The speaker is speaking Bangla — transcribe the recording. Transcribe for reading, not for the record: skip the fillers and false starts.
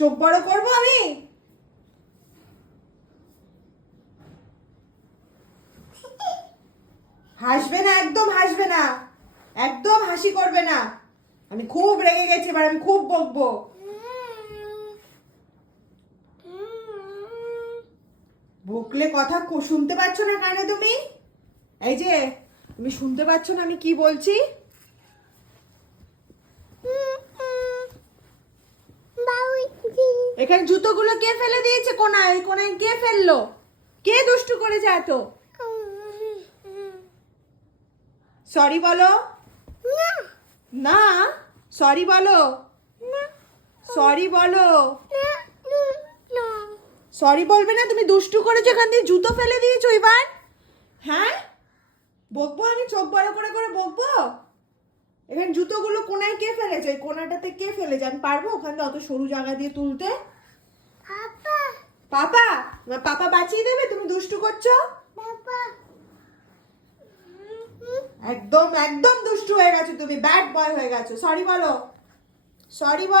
চোখ বড় করবো আমি? হাসবে না, একদম হাসবে না, একদম হাসি করবে না। আমি খুব রেগে গেছি, এবার আমি খুব বকবো। বকলে কথা শুনতে পাচ্ছ না কানে তুমি? এই যে তুমি শুনতে পাচ্ছ না আমি কি বলছি? এখানে জুতোগুলো কে ফেলে দিয়েছে কোনায়? এই কোনায় কে ফেললো? কে দুষ্টু করেছে এত? সরি বলো না। সরি বলো, সরি বলো। সরি বলবে না? তুমি দুষ্টু করেছো, এখান দিয়ে জুতো ফেলে দিয়েছো এবার। হ্যাঁ, বকবো আমি, চোখ বড় করে করে বকবো? এখানে জুতোগুলো কোনায় কে ফেলেছে? এই কোনাটাতে কে ফেলেছে? আমি পারবো ওখান থেকে অত সরু জায়গা দিয়ে তুলতে? পাপা? পাপা বাঁচিয়ে দেবে? তুমি দুষ্টু করছো। একদম একদম দুষ্টু হয়ে গেছো তুমি, ব্যাড বয় হয়ে গেছো। সরি বলো, সরি বলো।